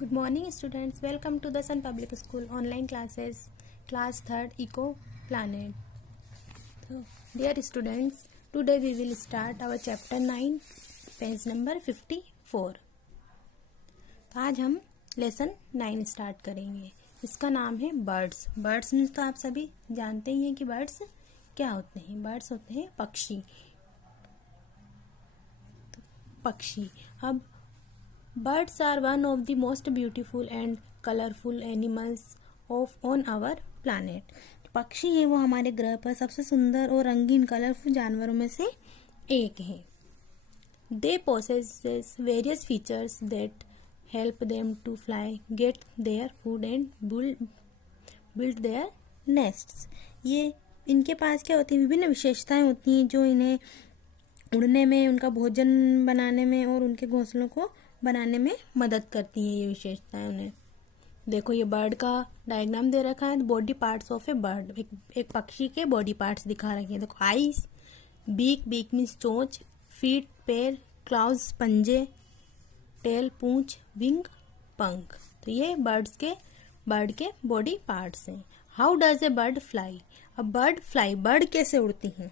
Good morning students, welcome to the Sun Public School online classes, class 3rd Eco Planet. So, dear students, today we will start our chapter 9, page number 54. तो आज हम lesson 9 start करेंगे. इसका नाम है birds. Birds means तो आप सभी जानते ही हैं कि बर्ड्स क्या होते हैं. बर्ड्स होते हैं पक्षी. पक्षी. अब birds are one of the most beautiful and colorful animals on our planet. पक्षी है वो हमारे ग्रह पर सबसे सुंदर और रंगीन कलरफुल जानवरों में से एक है. They possess various features that help them to fly, get their food and build their nests. ये इनके पास क्या होती है, विभिन्न विशेषताएं होती हैं जो इन्हें उड़ने में, उनका भोजन बनाने में और उनके घोंसलों को बनाने में मदद करती हैं. ये विशेषताएं उन्हें. देखो ये बर्ड का डायग्राम दे रखा है. Body parts of a bird. एक पक्षी के बॉडी पार्ट्स दिखा रखे हैं. देखो आईज, बीक मीन्स चोंच, फीट पैर, क्लाउज पंजे, टेल पूंछ, विंग पंख. तो ये बर्ड के बॉडी पार्ट्स हैं. How does a bird fly. अब बर्ड कैसे उड़ती हैं.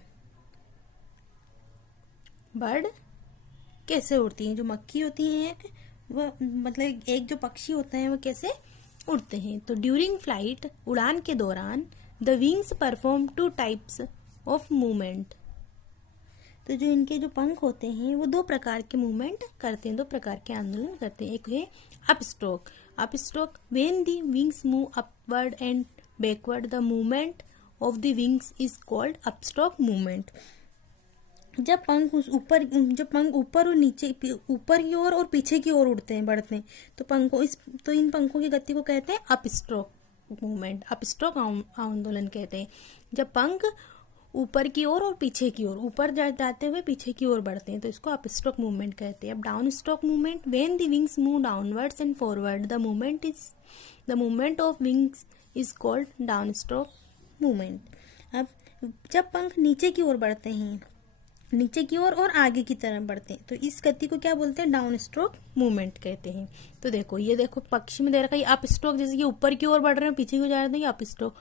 बर्ड कैसे उड़ती हैं. जो मक्खी होती है वह मतलब एक जो पक्षी होता है वो कैसे उड़ते हैं. तो ड्यूरिंग फ्लाइट, उड़ान के दौरान, the wings perform 2 types of movement. तो जो इनके जो पंख होते हैं वो 2 प्रकार के मूवमेंट करते हैं, 2 प्रकार के आंदोलन करते हैं. एक है up stroke when the wings move upward and backward. The movement of the wings is called up stroke movement. जब पंख ऊपर और नीचे, ऊपर की ओर और पीछे की ओर उड़ते हैं, बढ़ते हैं, तो इन पंखों की गति को कहते हैं up stroke movement, up stroke आंदोलन कहते हैं. जब पंख ऊपर की ओर और पीछे की ओर, ऊपर जाते हुए पीछे की ओर बढ़ते हैं तो इसको अप स्ट्रोक मूवमेंट कहते हैं. अब down stroke movement when the wings move downwards and forward. The movement of wings is called down stroke movement. अब जब पंख नीचे की ओर बढ़ते हैं, नीचे की ओर और आगे की तरफ बढ़ते हैं, तो इस गति को क्या बोलते हैं, डाउन स्ट्रोक मूवमेंट कहते हैं. तो देखो ये देखो पक्षी में दे रखा है अप स्ट्रोक, जैसे कि ऊपर की ओर बढ़ रहे हैं, पीछे की ओर जा रहे हैं, अप स्ट्रोक.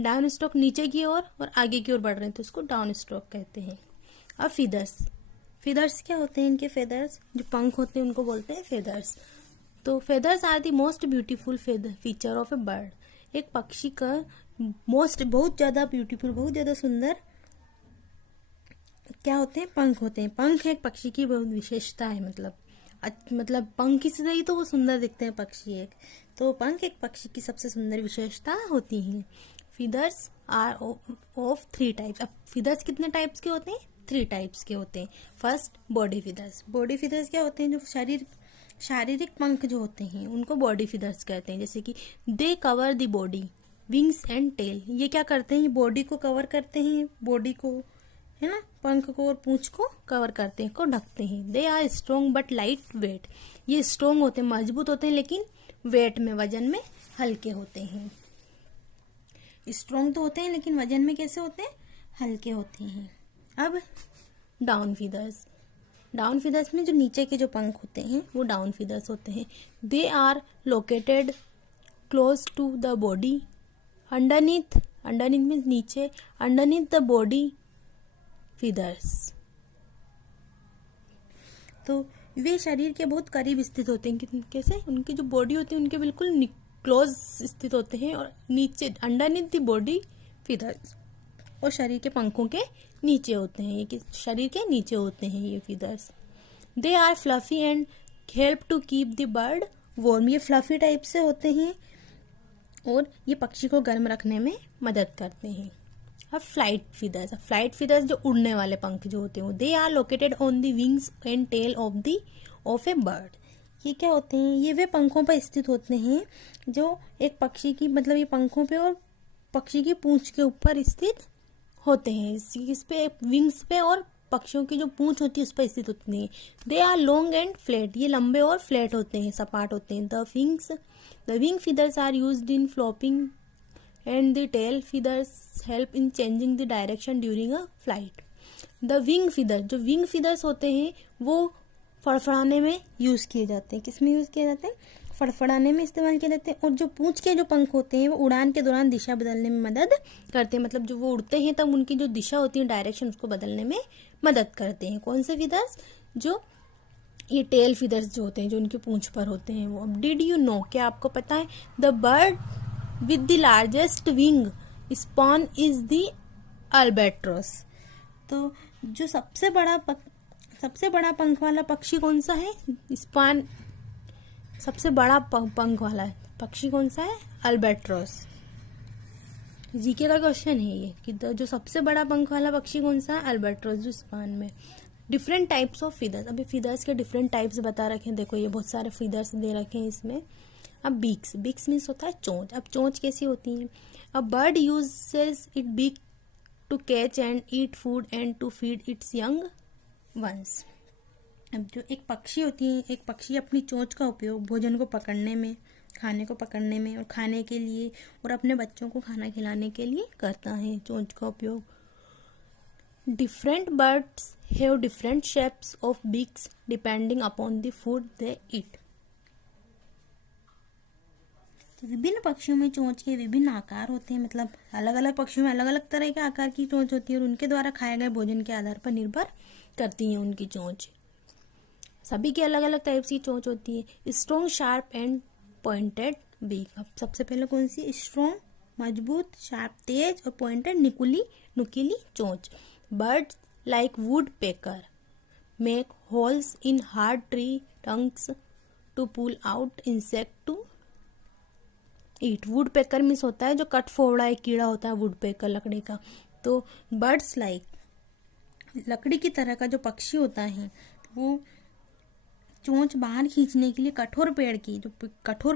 डाउन स्ट्रोक नीचे की ओर और आगे की ओर बढ़ रहे हैं तो इसको डाउन स्ट्रोक कहते हैं. अब फीदर्स क्या होते हैं. इनके फेदर्स, जो पंख होते हैं उनको बोलते हैं फेदर्स. तो feathers are the most beautiful feature of a bird. एक पक्षी का बहुत ज्यादा ब्यूटीफुल, बहुत ज्यादा सुंदर क्या होते हैं, पंख होते हैं. पंख एक पक्षी की बहुत विशेषता है. मतलब पंख से ही तो वो सुंदर दिखते हैं पक्षी एक. तो पंख एक पक्षी की सबसे सुंदर विशेषता होती है. Feathers are of 3 types. अब फीदर्स कितने टाइप्स के होते हैं, 3 टाइप्स के होते हैं. फर्स्ट बॉडी फीदर्स क्या होते हैं, जो शारीरिक पंख जो होते हैं उनको बॉडी फीदर्स कहते हैं. जैसे कि they cover the body, wings and tail. ये क्या करते हैं, बॉडी को कवर करते हैं, बॉडी को है ना, पंख को और पूंछ को कवर करते हैं, को ढकते हैं. They are strong but light weight. ये स्ट्रॉन्ग होते हैं, मजबूत होते हैं, लेकिन वेट में, वजन में हल्के होते हैं. स्ट्रॉन्ग तो होते हैं लेकिन वजन में कैसे होते हैं, हल्के होते हैं. अब डाउन फीदर्स में जो नीचे के जो पंख होते हैं वो डाउन फीदर्स होते हैं. They are located close to the body. Underneath means नीचे, अंडरनीथ द बॉडी फीदर्स. तो वे शरीर के बहुत करीब स्थित होते हैं. कैसे, उनकी जो बॉडी होती है उनके बिल्कुल क्लोज स्थित होते हैं और नीचे, अंडरनीथ द बॉडी फीदर्स, और शरीर के पंखों के नीचे होते हैं. ये शरीर के नीचे होते हैं ये feathers. They are fluffy and help to keep the bird warm. ये फ्लफी टाइप से होते हैं और ये पक्षी को गर्म रखने में मदद करते हैं. अब फ्लाइट फीदर्स जो उड़ने वाले पंख जो होते हैं, they are located on the wings and tail of a bird. ये क्या होते हैं, ये वे पंखों पर स्थित होते हैं जो एक पक्षी की, मतलब ये पंखों पे और पक्षी की पूंछ के ऊपर स्थित होते हैं. इस पे विंग्स पे और पक्षियों की जो पूंछ होती है उस पर स्थित होती है. They are long and flat. ये लंबे और फ्लैट होते हैं, सपाट होते हैं. The wing feathers are used in flapping and the tail feathers help in changing the direction during a flight. The wing feathers, जो wing feathers होते हैं वो फड़फड़ाने में यूज किए जाते हैं। किस में यूज किए जाते हैं? फड़फड़ाने में इस्तेमाल किए जाते हैं। और जो पूंछ के जो पंख होते हैं वो उड़ान के दौरान दिशा बदलने में मदद करते हैं। मतलब जो वो उड़ते हैं तब उनकी जो दिशा होती है, डायरेक्शन, उसको बदलने में मदद करते हैं। कौन से फीदर्स? जो ये टेल फीदर्स जो होते हैं, जो उनके पूंछ पर होते हैं वो। अब डिड यू नो, क्या आपको पता है, the bird with the largest wing span is the albatross. तो जो सबसे बड़ा पंख वाला पक्षी कौन सा है? स्पान। सबसे बड़ा पंख वाला पक्षी कौन सा है? अल्बेट्रोस। जीके का क्वेश्चन है ये कि जो सबसे बड़ा पंख वाला पक्षी कौन सा है? अल्बेट्रोस, जो स्पान में। Different types of feathers. अभी फीदर्स के डिफरेंट टाइप्स बता रखे हैं। देखो ये बहुत सारे फीदर्स दे रखे हैं इसमें। अब बीक्स मीन्स होता है चोंच। अब चोंच कैसी होती है? A bird uses it beak to catch and eat food and to feed its young ones. अब जो एक पक्षी होती है, एक पक्षी अपनी चोंच का उपयोग भोजन को पकड़ने में, खाने को पकड़ने में और खाने के लिए और अपने बच्चों को खाना खिलाने के लिए करता है, चोंच का उपयोग। Different birds have different shapes of beaks depending upon the food they eat. विभिन्न पक्षियों में चोंच के विभिन्न आकार होते हैं। मतलब अलग अलग पक्षियों में अलग अलग तरह के आकार की चोंच होती है और उनके द्वारा खाए गए भोजन के आधार पर निर्भर करती है उनकी चोंच। सभी की अलग अलग टाइप्स की चोंच होती है। Strong, sharp and pointed beak. अब सबसे पहले कौन सी? स्ट्रॉन्ग, मजबूत, शार्प, तेज, और पॉइंटेड, नुकीली चोंच। Birds like woodpecker make holes in hard tree trunks to pull out insect to eat. Woodpecker means होता है जो कट फोड़ा एक कीड़ा होता है, वुड पेकर लकड़ी का। तो बर्ड्स लाइक, लकड़ी की तरह का जो पक्षी होता है वो चोंच बाहर खींचने के लिए कठोर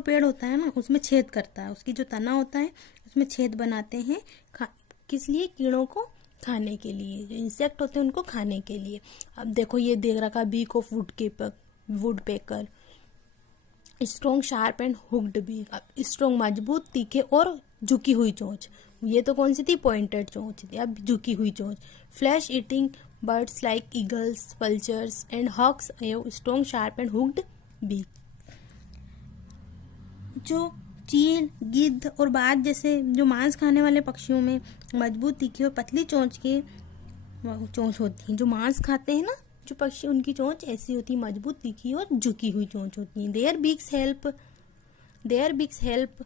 पेड़ होता है ना, उसमें छेद करता है। उसकी जो तना होता है उसमें छेद बनाते हैं। किस लिए? कीड़ों को खाने के लिए, जो इंसेक्ट होते हैं उनको खाने के लिए। अब देखो ये देख रखा beak of woodpecker. Strong, sharp and hooked beak. अब स्ट्रॉन्ग मजबूत, तीखे और झुकी हुई चोंच। ये तो कौन सी थी? पॉइंटेड चोंच थी। अब झुकी हुई चोंच। Flesh eating birds like eagles, vultures and hawks have strong, sharp and hooked beak. जो चील, गिद्ध और बाज जैसे जो मांस खाने वाले पक्षियों में मजबूत, तीखी और पतली चोंच होती है। जो मांस खाते हैं ना जो पक्षी, उनकी चोंच ऐसी होती है, मजबूत, तीखी और झुकी हुई चोंच होती है। Their beaks help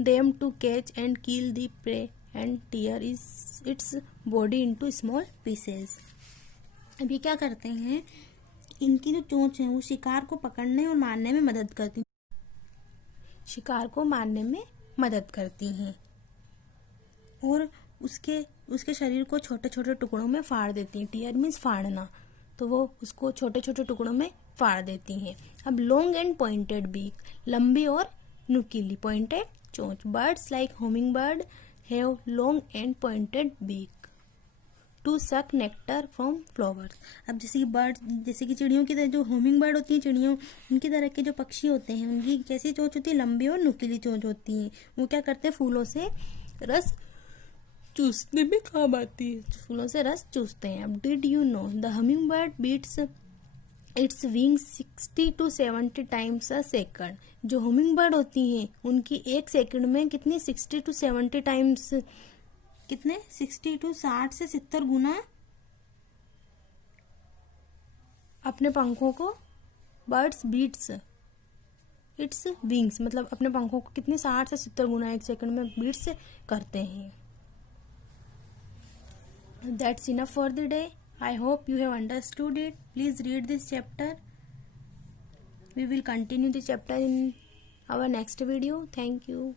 them to catch and kill the prey and tear its body into small pieces. अब ये क्या करते हैं? इनकी जो चोंच है वो शिकार को पकड़ने और मारने में मदद करती हैं। और उसके शरीर को छोटे छोटे टुकड़ों में फाड़ देती हैं। टीयर मीन्स फाड़ना, तो वो उसको छोटे छोटे टुकड़ों में फाड़ देती हैं। अब लॉन्ग एंड पॉइंटेड बीक, लंबी और नुकीली, पॉइंटेड चोंच। Birds like humming bird have long and pointed beak to suck nectar from flowers. अब जैसे कि चिड़ियों की तरह जो होमिंग बर्ड होती है, चिड़ियों उनकी तरह के जो पक्षी होते हैं उनकी कैसी चोंच होती है? लंबी और नुकीली चोंच होती है। वो क्या करते हैं? फूलों से रस चूसने में काम आती है, फूलों से रस चूसते हैं। अब did you know the hummingbird beats its wing 60 to 70 times a second. जो हमिंग बर्ड होती हैं उनकी एक सेकंड में कितनी? 60 to 70 टाइम्स, कितने? 60 to 60 से 70 गुना अपने पंखों को बर्ड्स बीट्स इट्स विंग्स, मतलब अपने पंखों को कितने? 60 से 70 गुना एक सेकंड में बीट्स करते हैं। That's enough for the day. I hope you have understood it. Please read this chapter. We will continue the chapter in our next video. Thank you.